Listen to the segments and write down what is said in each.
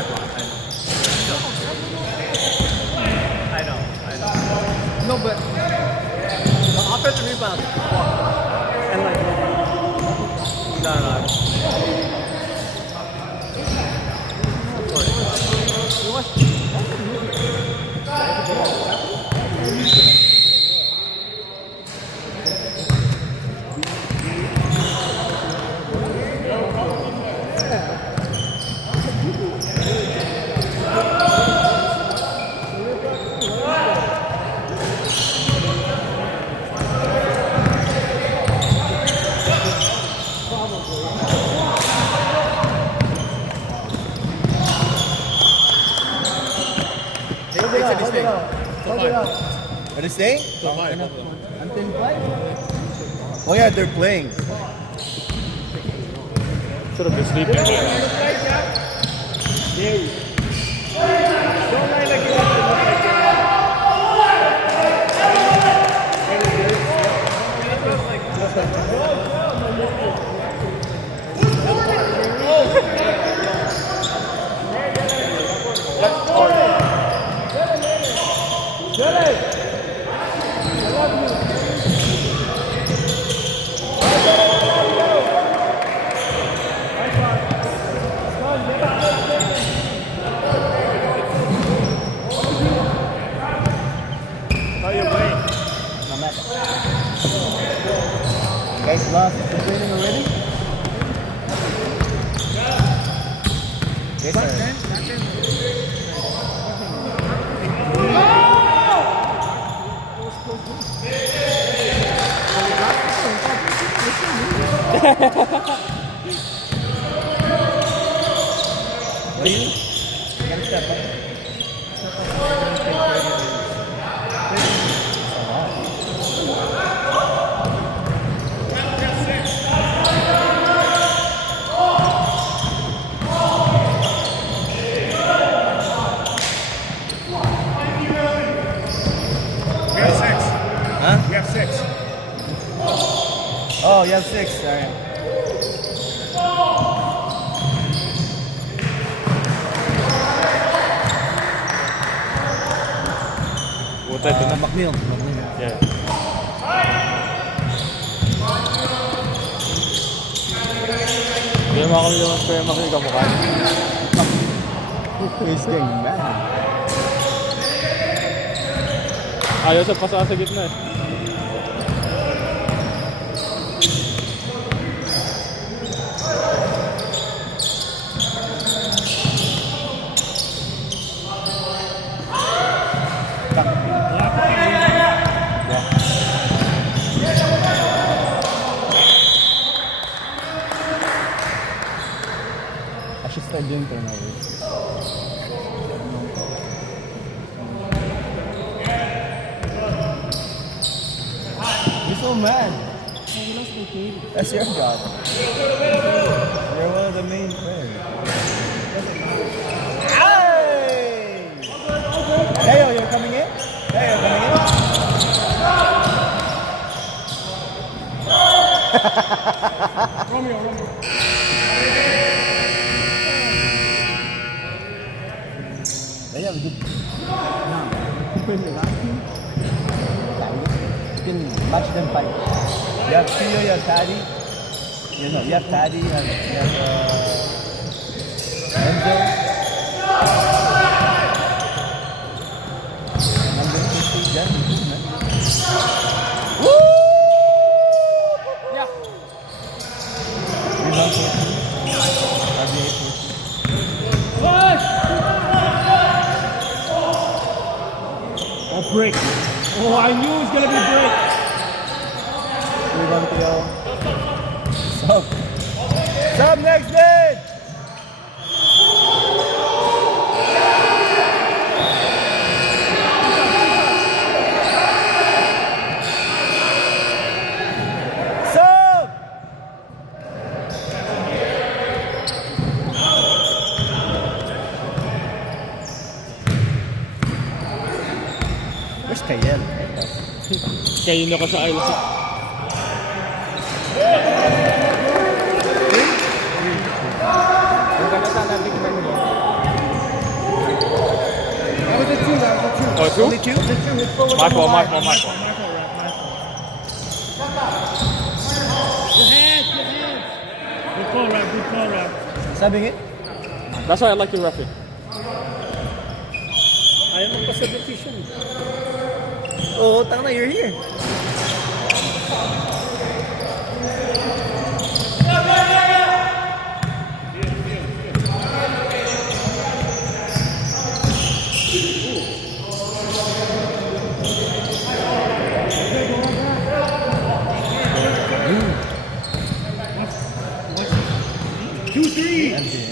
bad one. I know. No, but the offensive rebound. And like, no. Are they staying? Until 5? Oh yeah, they're playing. Should have been sleeping. Guys lost the training already? Yes, sir. Really? Can step up. Huh? We have 6. Oh, you have 6. Sorry. What type of McNeil. Yeah. Hindi naman kami naman kaya makikita mo ka. He's getting mad. Ayaw sa pasa sa gitna eh. I should start doing turnovers. You're so mad. That's your job. You're one of the main players. Hey! Leo, you're coming in? Leo, you're coming in? Romeo. They have a good. You can match them fight. You have Theo, you have Taddy. You have Taddy, you have Enzo. Number 50, Jan, man. Woo! Yeah. Rebound 14. RBA 14. Oh, break. Oh, I knew it was going to be break. Rebound Theo. Sub. Sub next mid! Sub! Where's Kayel? Kayo na ka sa aisle. Ang ganda sana big man mo. was a 2, that was a 2. Oh, two? Only two? The 2, his foot was My on the fault, my line. fault, my fault. My fault, Rap. My fault. Good hands, good hands. Good call, Rap. Good call, Rap. Sabi it? That's why I like to ref it. Ayaw mo pa substitution. Oo, tanga na, you're here. Two, three. Empty.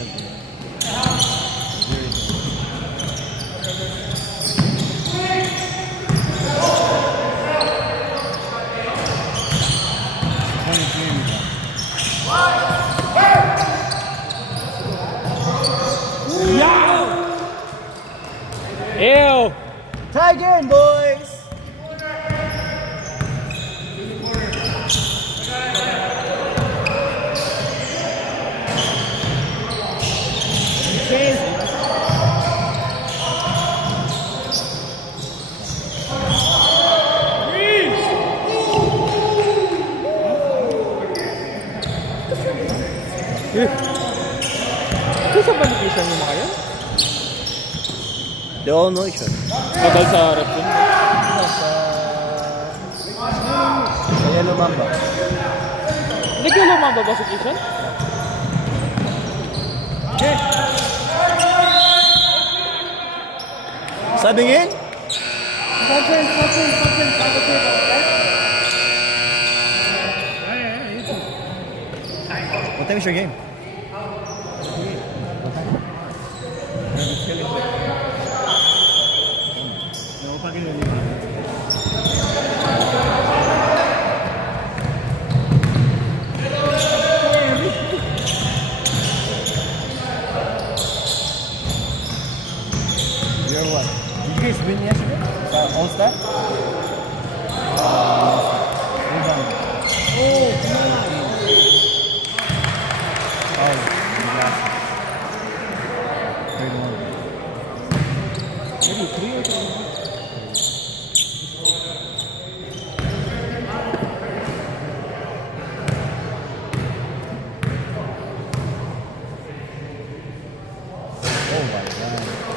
Ew! Tie again, boys! Ito sa balikisan yung mga yan? They all know each other. Tagal sa ref yun. Sa Yellow Mamba. Hindi kayo lumaba ba sa kitchen? Sabingin? Something. What time is your game? No, pa kinulit. You're what? Did you guys win yesterday? Sa All-Star? Rebound. Oh, last. Third one. Maybe three or something. Oh my god.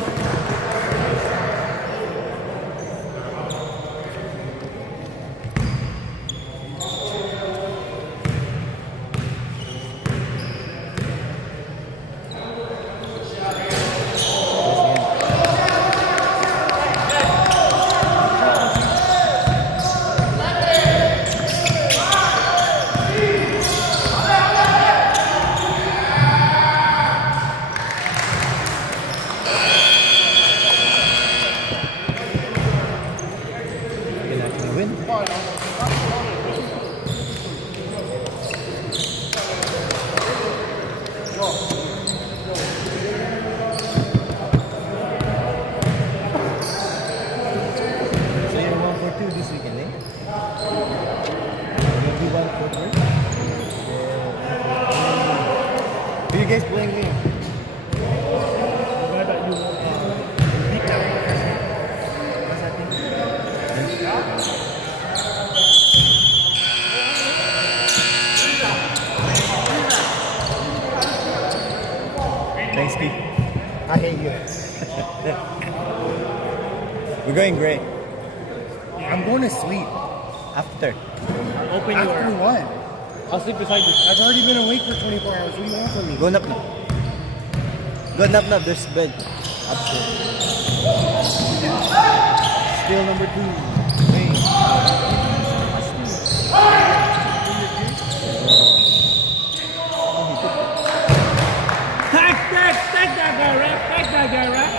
You're not gonna win. So you're 1-for-2 this weekend, eh? You'll be 1-for-3? Who you guys playing with? Why about you? Beat that one first. What's that thing? Thanks, Pete. I hate you. We're going great. I'm going to sleep. After. Open After your. what? I'll sleep beside you. I've already been awake for 24 hours. What do you want from me? Go nap. Go nap. There's bed. Upstairs. Still number 2. Hey. Tag that guy, Rap. Tag that guy, Rap.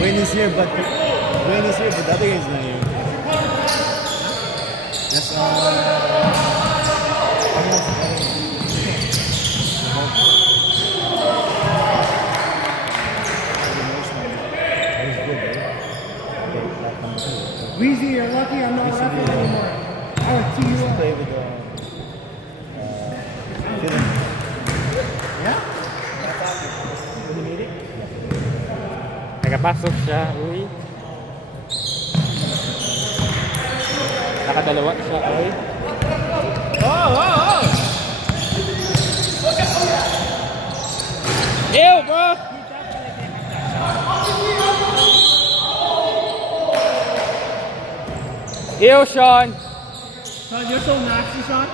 Wayne is here, but the other guy is not here. That's Weezy, you're lucky I'm not rapping anymore. I would tee you up. play with Philly. Yeah? You made it? Nakapasok siya. Uy. Nakadalawa siya. Uy. Ew, bro! Ew, Sean! Son, you're so nasty, Sean.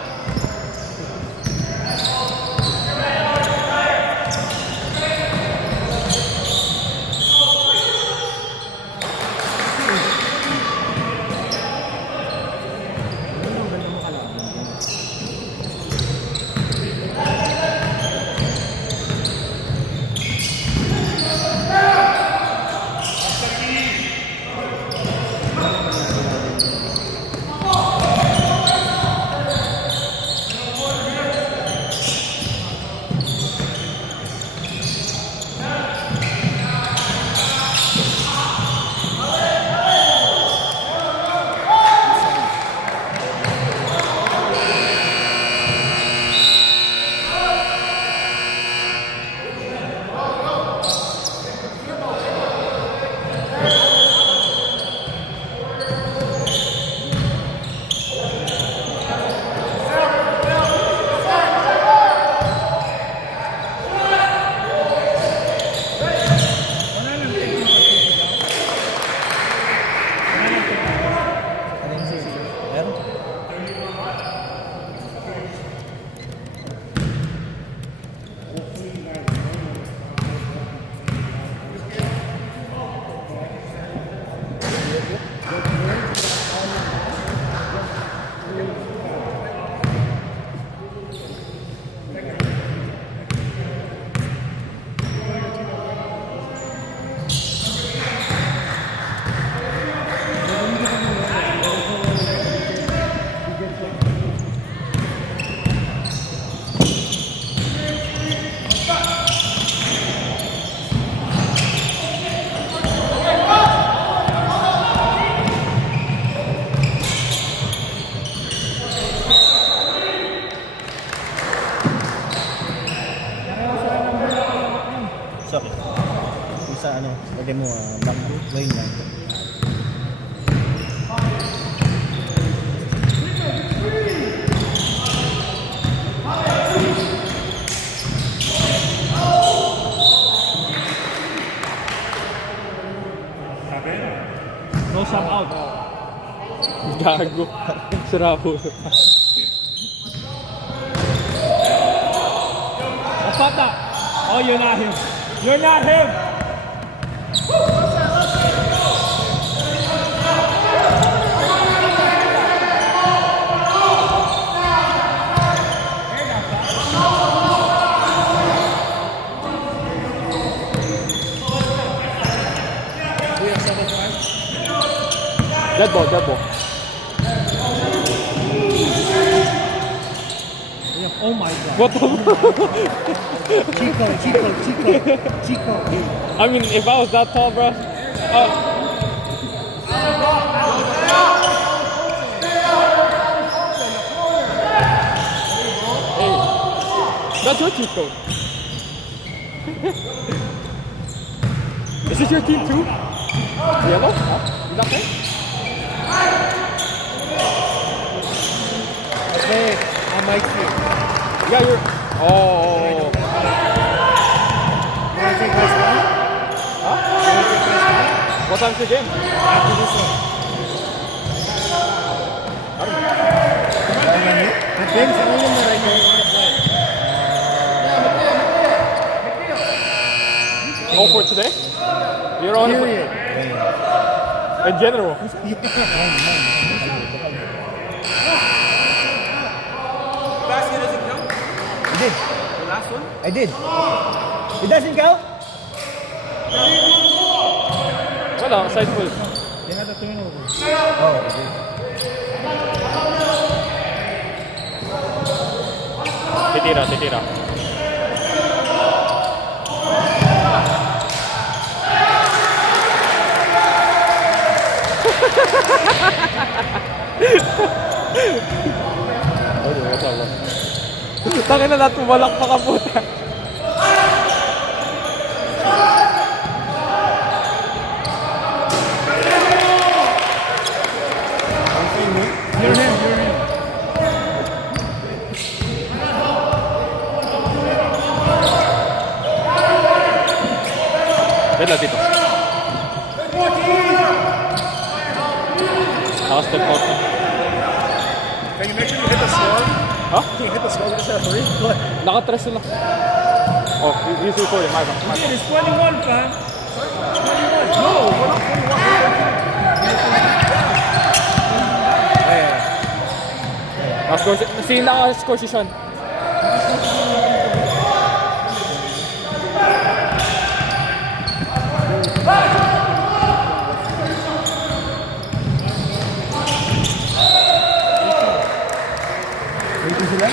Sorry. Yung sa ano, lagay mo back lane lang. No sub out. Gago. Sira ko. Opata. Oh, you're not him. You're not him. Dead ball, dead ball. Oh my god. What the Chico. I mean, if I was that tall, bro. Hey, that's your cheat code. Is this your team too? Yellow? Huh? Is that okay? Okay, I might see. Yeah, you're. Oh. You wanna take my spot? Huh? You wanna take my spot? What time's your game? After this one. The game's only in the right now. Oh, for today? You're on Period. in general. I did. The last one? I did. It doesn't count? Wala, side full. They had a turnover. Oh, I did. Titira, titira. Oh, di ba tama? Tangin na lahat tumalak pa ka puta. Wait lang dito. Naka-step out na. Can you make sure you hit the score? Ha? Can you hit the score with a three? What? Naka-tres sila. Oh, he's recording. My bad. It's 21, fam. 21. No, we're not 21. Naka-score si naka-score si Sean. Wait sila?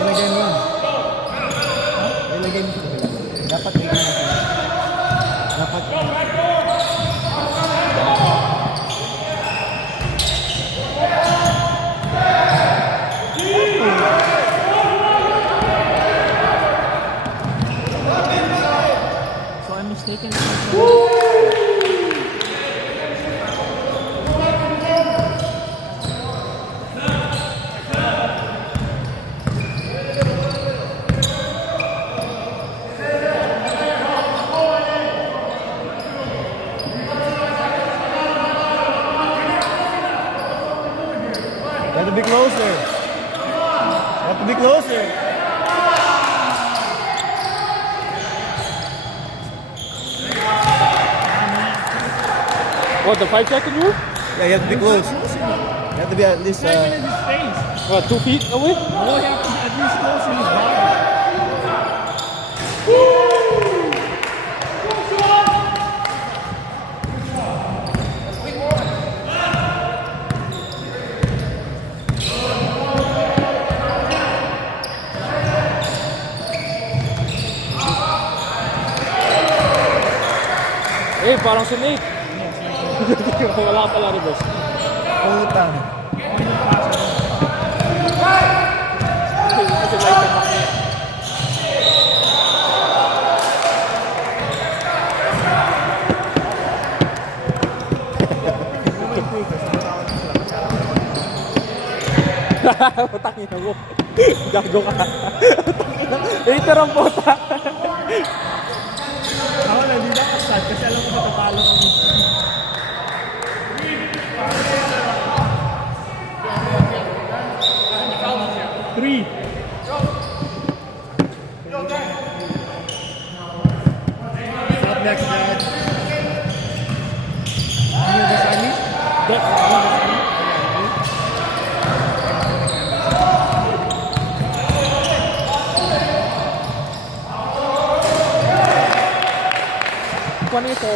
Ilagay mo yun. Ilagay mo sila. Dapat ilagay mo sila. Dapat. So I'm mistaken. You have to be closer. You have to be closer. What, the 5-second rule? Yeah, you have to be close. You have to be at least. Not even in his face. What, 2 feet away? No, you have to be at least close in his body. Eh, parang si Nate. Wala ka pala reverse. Putang. Kasi light ang back niya. Utangin mo. Gago ka. Hater ang puta. Ako nandito ako sad kasi alam ko matatalo kami. Three. Up next, Dad. You beside me? Dad, you beside me? Kuha na ito.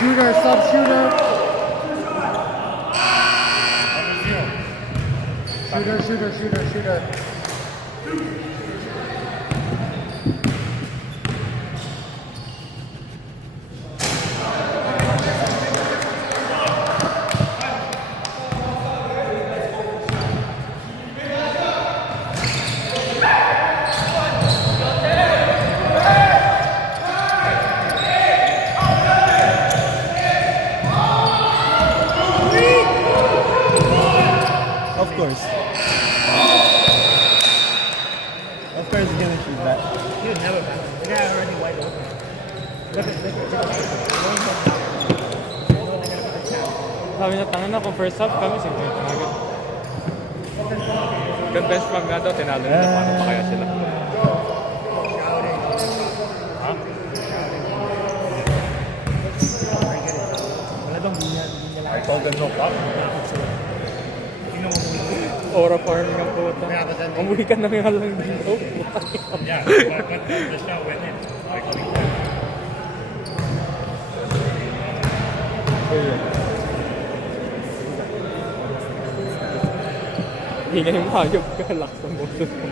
Shooter, sub shooter. Shooter. Of course. Of course he's gonna shoot that. You'd never pass. The guy already wide open. Look at Sabi niya, tangan na kung first half kami, 50 na agad. Yung benchmark nga daw, tinalo nila. Paano pa kaya sila? Ha? I told them no problem. Aura farming ang puta. Umuwi ka na nga lang dito. Yeah, but the shot went in. Like, Hindi na yung hayop ka, lakas ng boses mo.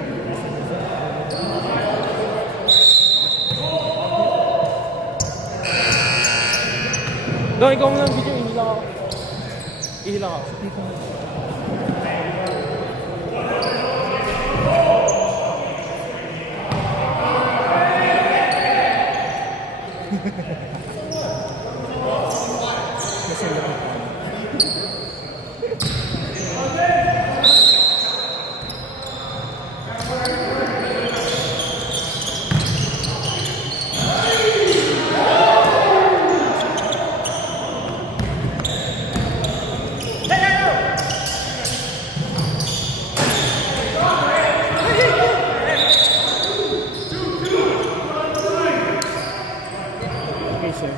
No, ikaw nga ang video, ihilang ako. Ihilang ako. Okay, sir.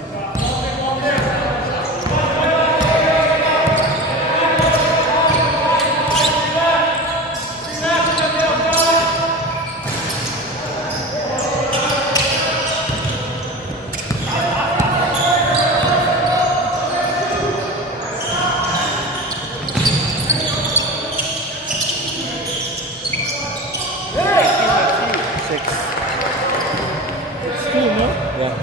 Six. It's two, no? Yeah.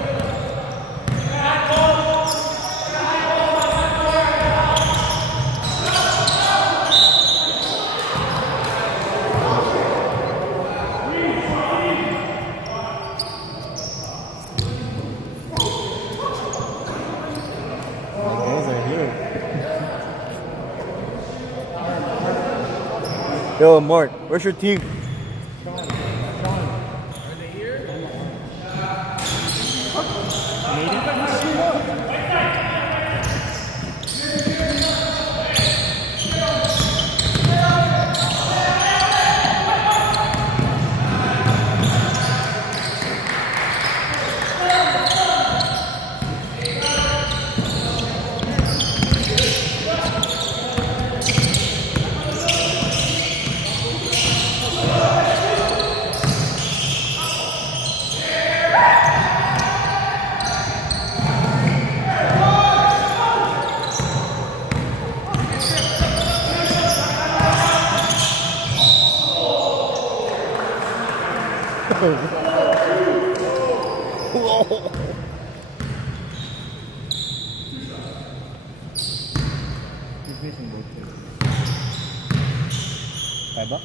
Those are here. Yo, Mort, where's your team? Whoa. $5?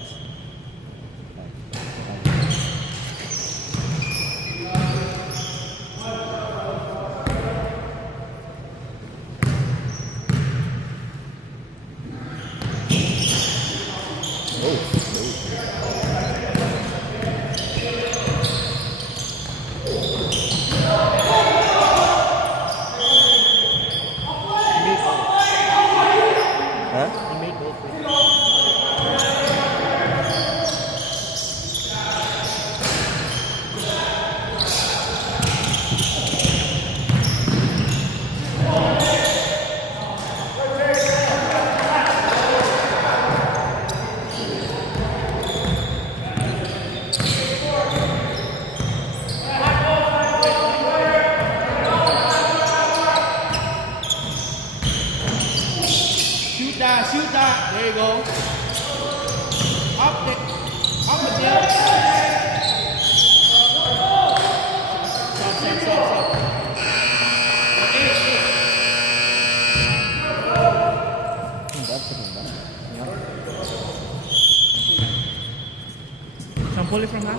Huh? He made both ways. Shoot that. There you go. Up the tail. Stop. Some pull it from that.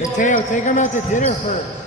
Mateo, take him out to dinner first.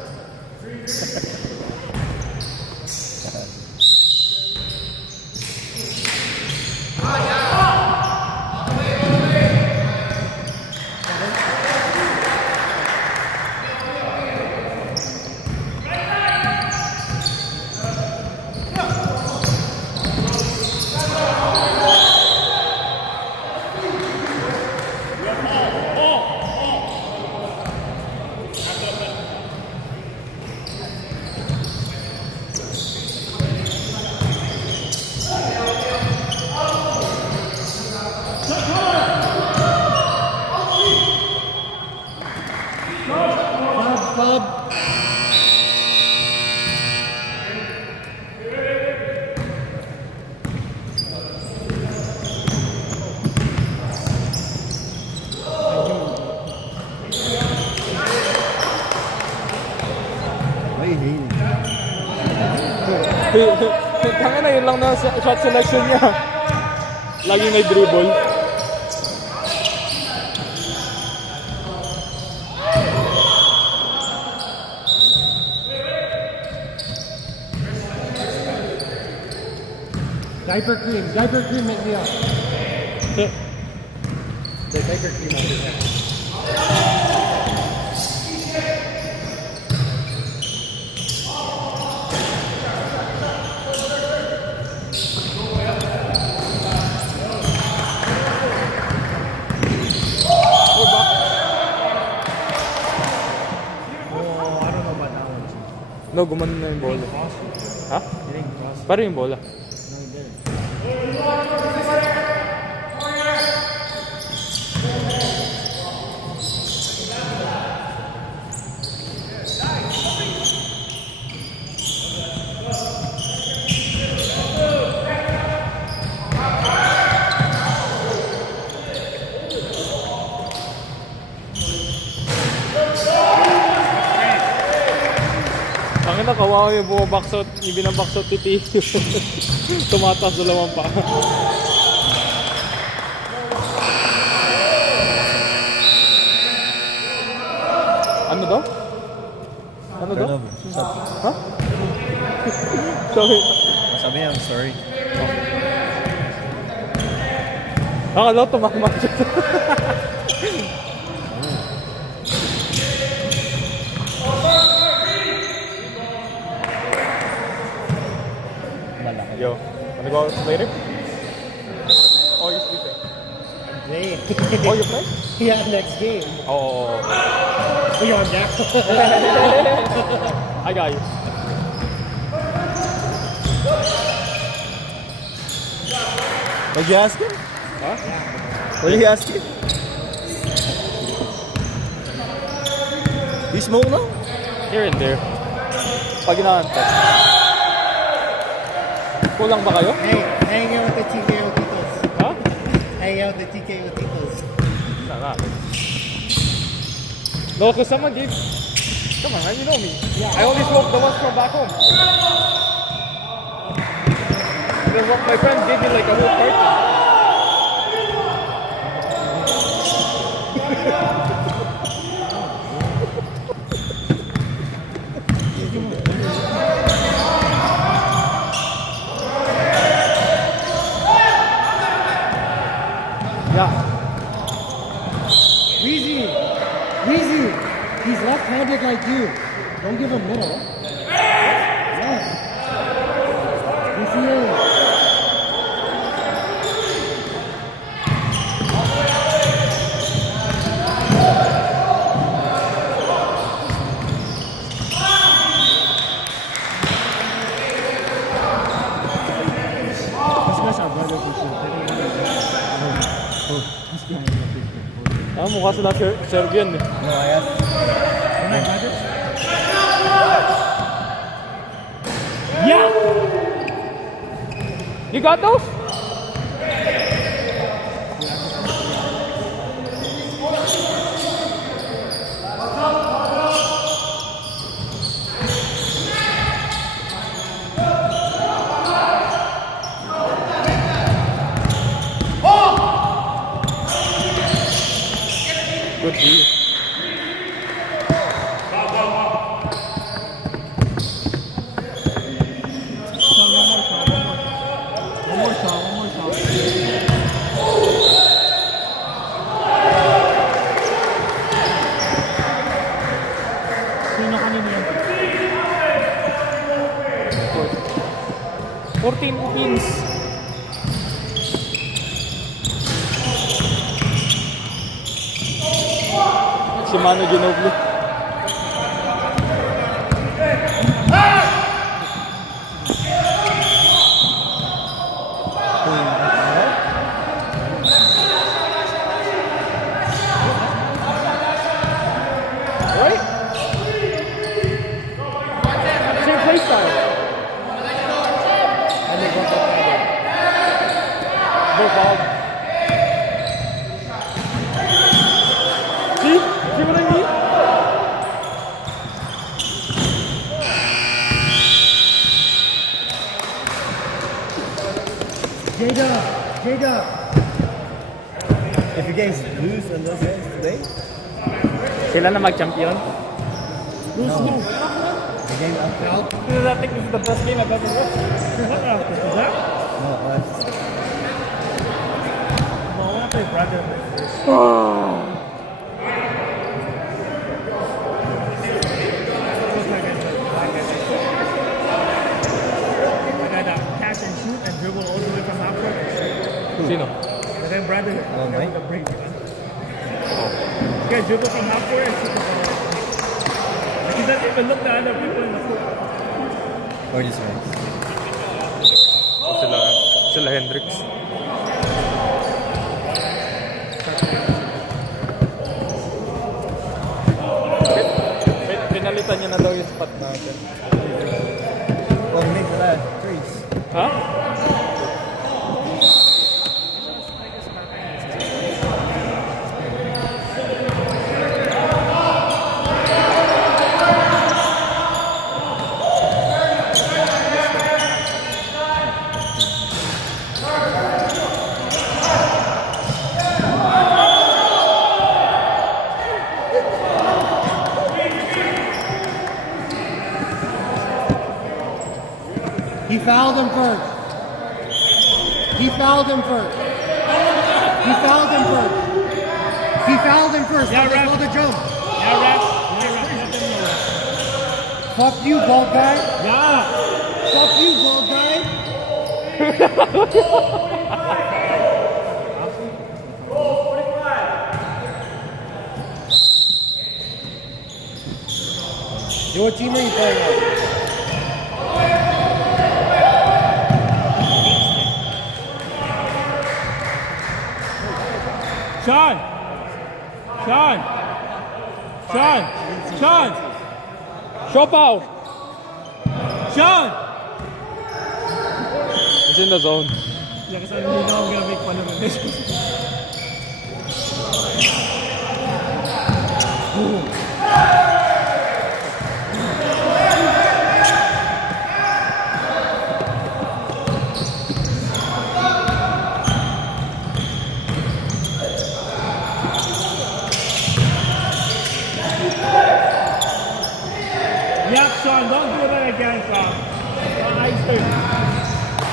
Tanga na, yun lang na shot selection niya. Lagi may dribble. Diaper cream, make me up. The diaper cream on his head. Oh, I don't know about that one. No, gumano na yung bola. Ha? He didn't cross. Paano yung bola? No, he didn't. Tangin na, kawawa yung bumabaksot, yung binabaksot titi. Tumataas dalawang pa. Ano daw? Ano daw? Ha? Sorry. Sabi niya, I'm sorry. Akala ko tumakma siya. Yo, wanna go out later? Oh, you sleeping? Play. Oh, you play? Yeah, next game. Oh, Oh, you're on that. I got you. What'd you ask him? Huh? What did you ask him? You smoke now? Here and there. Pag inaantok. Kulang ba kayo? Hey, hang out with the TKO Titos. Ha? Hang out with the TKO Titos. Nah. No, cause someone gave... Come on, man, you know me. I only smoke the ones from back home. Then my friend gave me like a whole carton. Yeah. Weezy, he's left-handed like you. Don't give him middle. Yeah. Weezy is. These guys are brothers and shit. They don't know. This guy is a big kid. Ah, mukha sila Serbian eh. No, I asked. They're not brothers? Yeah! You got those? Good deal. One more shot. Sino kanina yan? 14 pins. Si Manu Ginobili. Right? Same play style. And they got that Both ball. See? See what I mean? J-Dub. J-Dub. If you guys lose on those games today, Sila na mag-champion. the game after. I think this is the best game I've ever watched. What after? Is that? No, last. No, I want to play Brother first. I got that catch and shoot and dribble all the way from half court. Sino? And then Brother, Oh, with mate. the break, man. You guys dribble from half court and shoot the ball. He doesn't even look at other people in the court. Or just guys. Sila Hendrix. Pinalitan niya na daw yung spot natin. Well, he makes a lot of threes. Ha? He fouled him first. He fouled him first. He fouled him first. He fouled him first. Yeah, They ref. called the jump. Yeah, ref. Yeah, ref. Nothing in the ref. Fuck you, bald guy. Yeah. Fuck you, bald guy. Yo, what team are you playing on? Sean! Sean! Sean! Sean! Siopaw! Sean! It's in the zone. Yeah, kasi hindi na ako gonna make fun of this. Yep, Sean, don't do that again, Sean. I see.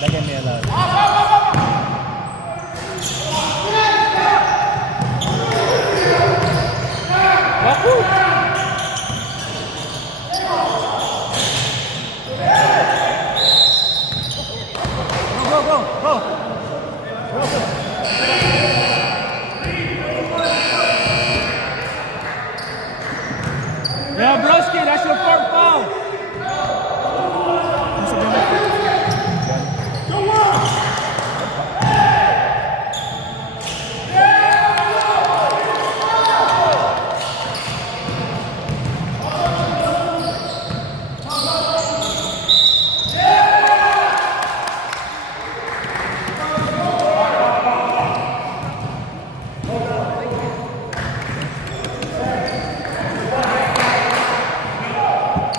That gave me a lot. Go, go, go! Yeah, broski, that's your fourth foul.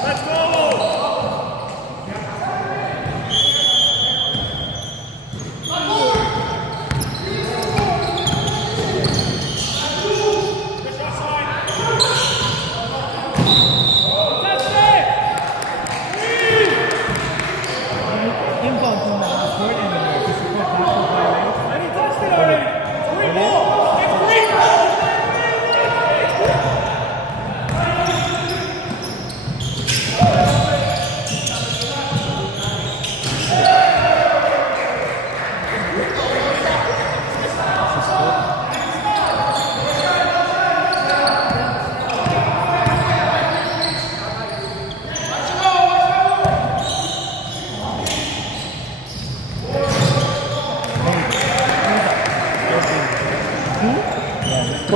Let's go!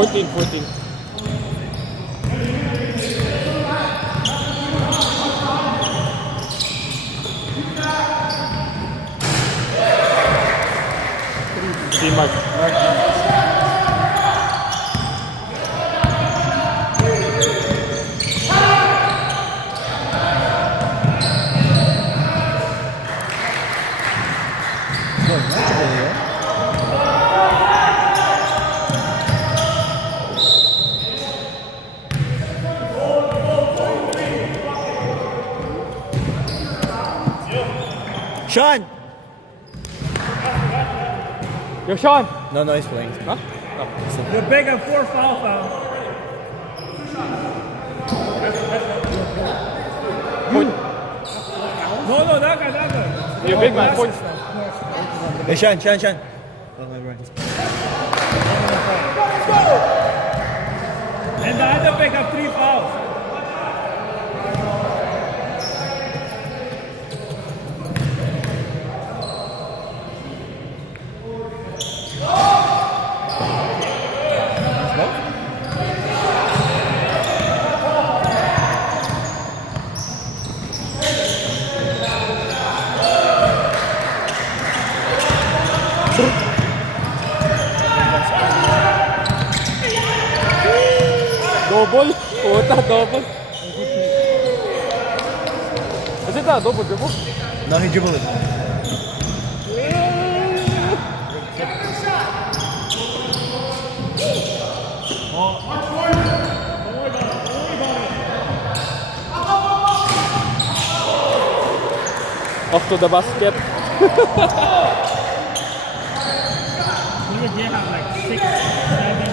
14. Si Mark. Oh, that's a good idea. Sean! Yo, Sean! No, he's playing. Huh? You're big on 4 foul. No, that guy. You're big man. Points. Hey, Sean. Oh, my right. And the other big have 3 fouls. Double. Puta, double. Is it a double dribble? No, he dribbled it. Off to the basket. You would have like 6, 7.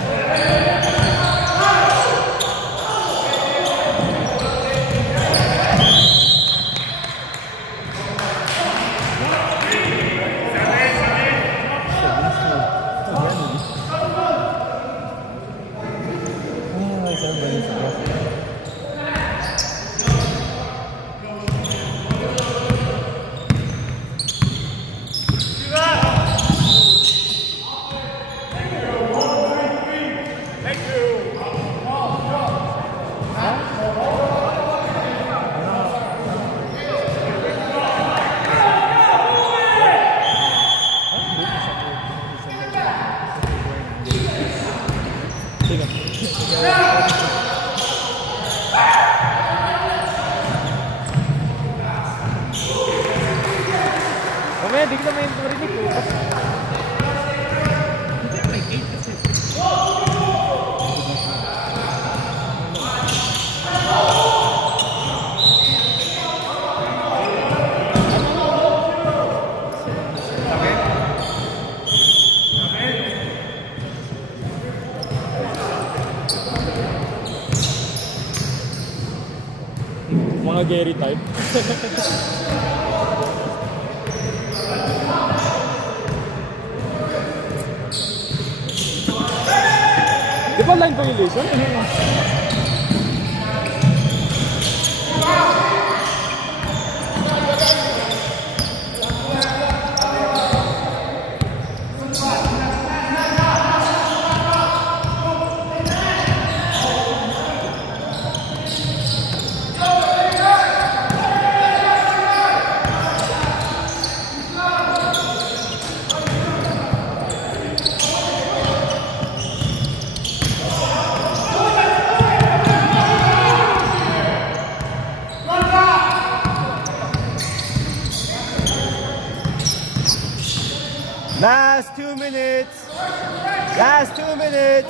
Mamaya, di ko na may marinig ko. Mga Gary type. Di ba line violation? Last 2 minutes. Last 2 minutes.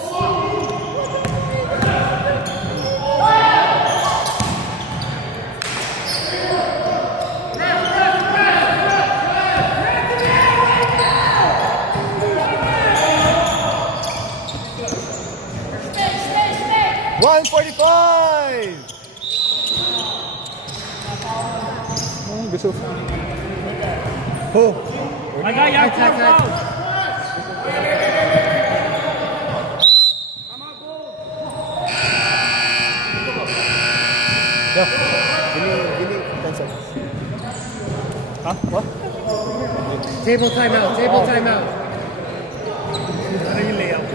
One 45. Gusto. Oh. My guy, you have 4 fouls. Give me 10 seconds. Huh? What? Table timeout. Table timeout. Ano yung layout?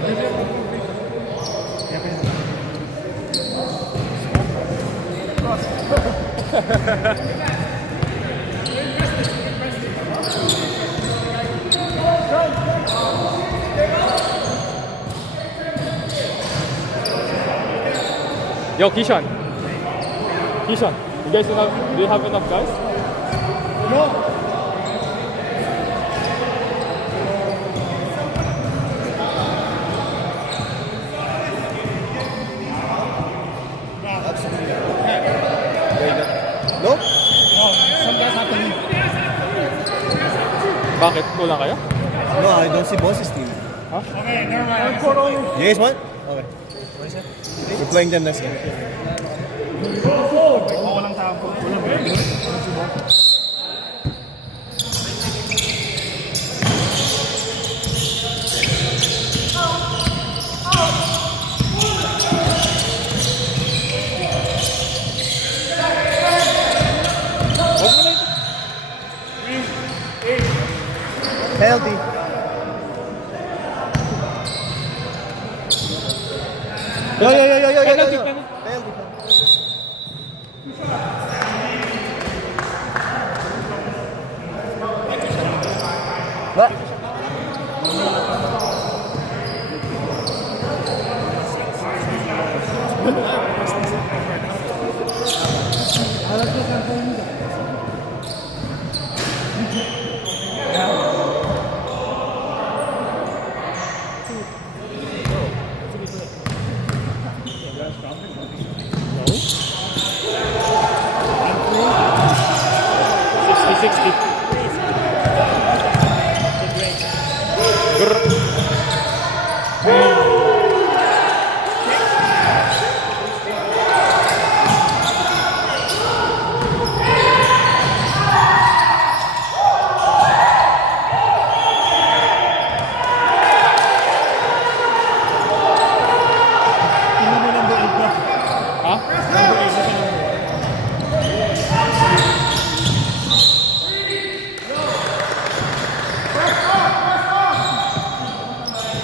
Yo, Kishan. Kishan, you guys do you have enough guys? No. Nope. No, some guys have to leave. Bakit? Kulang kayo? No, I don't see boss's team. Okay, never mind. You guys want? Okay. We're playing them next game. Walang tao. Walang Penalty. Yo. Penalty, penalty. Penalty. What?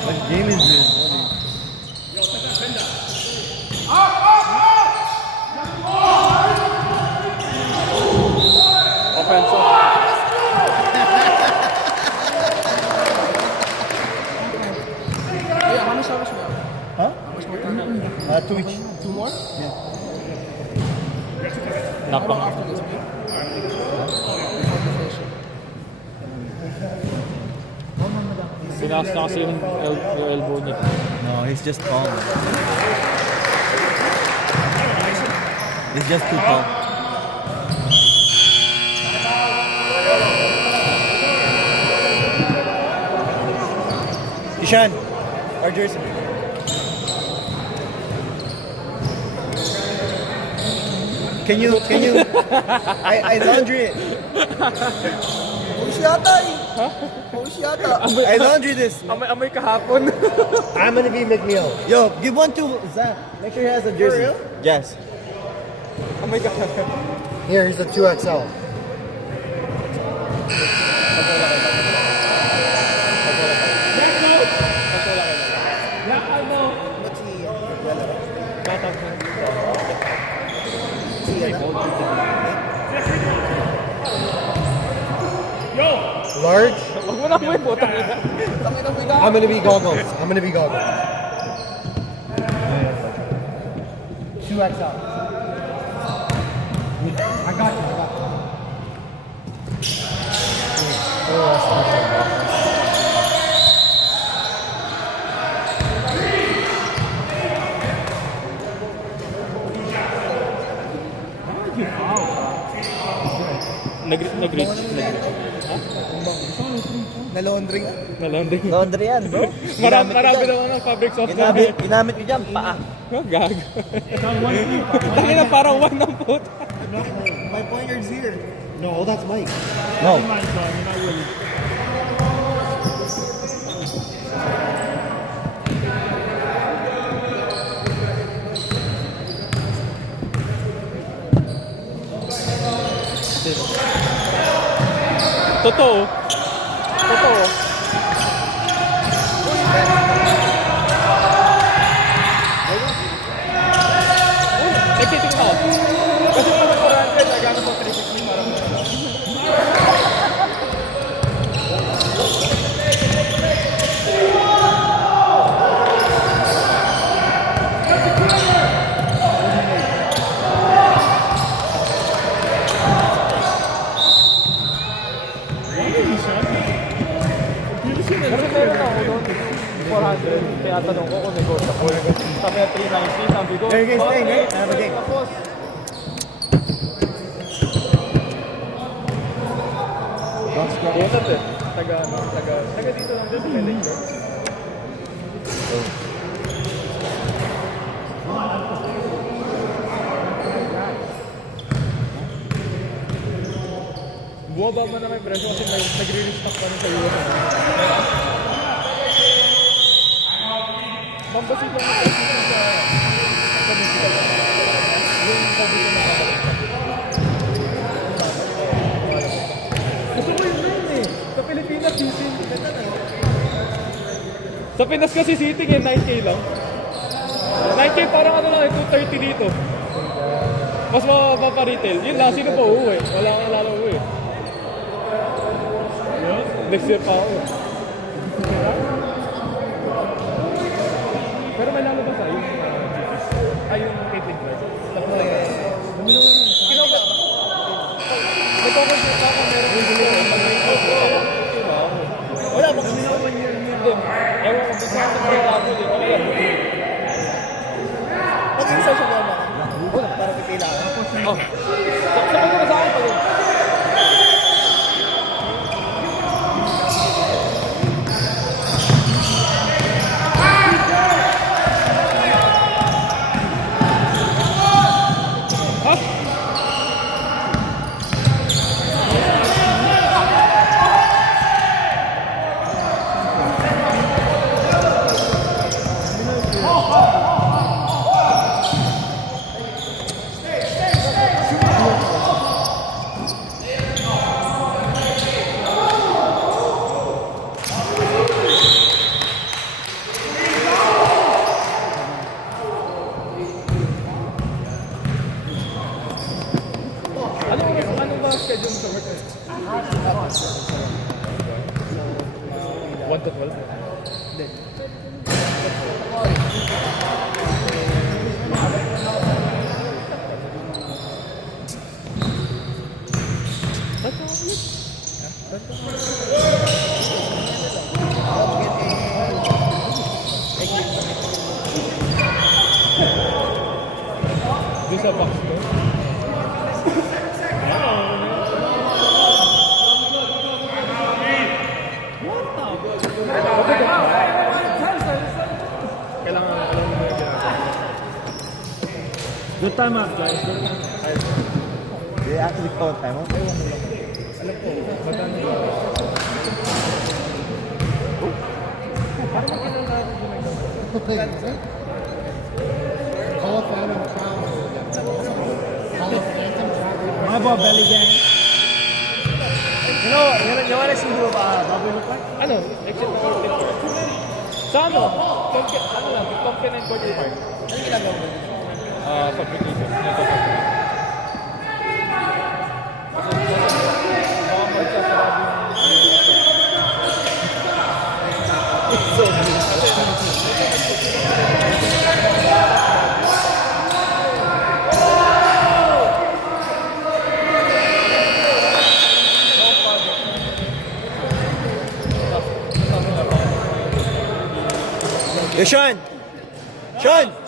What game is this? Huh? Two each. Two more? Yeah. Napang. Sinas na kasi yung elbow niya. No, he's just tall. He's just too tall. Ishan, our jersey. Can you, I laundry it. I laundry this. Amoy kahapon. I'm gonna be McNeil. Yo, give one to Zach. Make sure he has a jersey. Yes. Amoy kahapon. Here, here's the 2XL. Large? Huwag mo na amoy po. I'm gonna be goggles. I'm gonna be goggles. 2XL. I got you. Nag-reach. Na-laundry nga. Nalanding. Laundry yan, bro. Marami naman ng fabric soft na. Ginamit ko dyan, paa. Gag. Tangin na parang one ng puta. My pointer's here. No, that's Mike. No. Totoo. Nagtitingin ako. Kasi parang 400, nagano po 350 parang. Hindi siya. Hindi siya na. Kasi meron ako doon, 400. Kaya tanong ko kung negotiable. Sabi na 390, sabi ko. Hey, guys, "Oh, staying, right? okay, I have a game." tapos, Taga dito lang din sa Medellin. Bumaba ba na may presyo kasi nagre-restock kami sa US. Mambasit lang ang presyo sa musical. Yung paborito na gusto ko yun eh. Sa Pilipinas, sitting. Sa Pinas kasi sitting eh, 9K lang. 9K parang ano lang eh, 230 dito. Mas mapapa-retail. Yun lang, sino pa uuwi? Wala kang lalo uuwi. Next year pa ako. Pero may lalabas ah, yung yung Caitlyn Clark. Kinoba. Nagko-concert ako, meron yung gulo. Wala ba kami na 1 year niya? Ewan ko, basta sa mga labo din. Mag-isa siya ba ba? Para pipila. Oh. Sabi ko na sa akin pag Ano ba schedule sa work? 1 to 12? Hindi. Doon sa box ko? Kailangan mo yung ginagawa. Good time out, guys. They actually call it time out. Alam ko, magkano ba? Hall of Fame travel. Hall of Anthem travel. My ball, belly gang. You wanna see who Bobby look like? Ano? Exit na order. Sa ano? Ano lang? Continent Body Park. Ano ginagawa mo? Fabrication. Baka magsasarado Hey, Sean! Sean!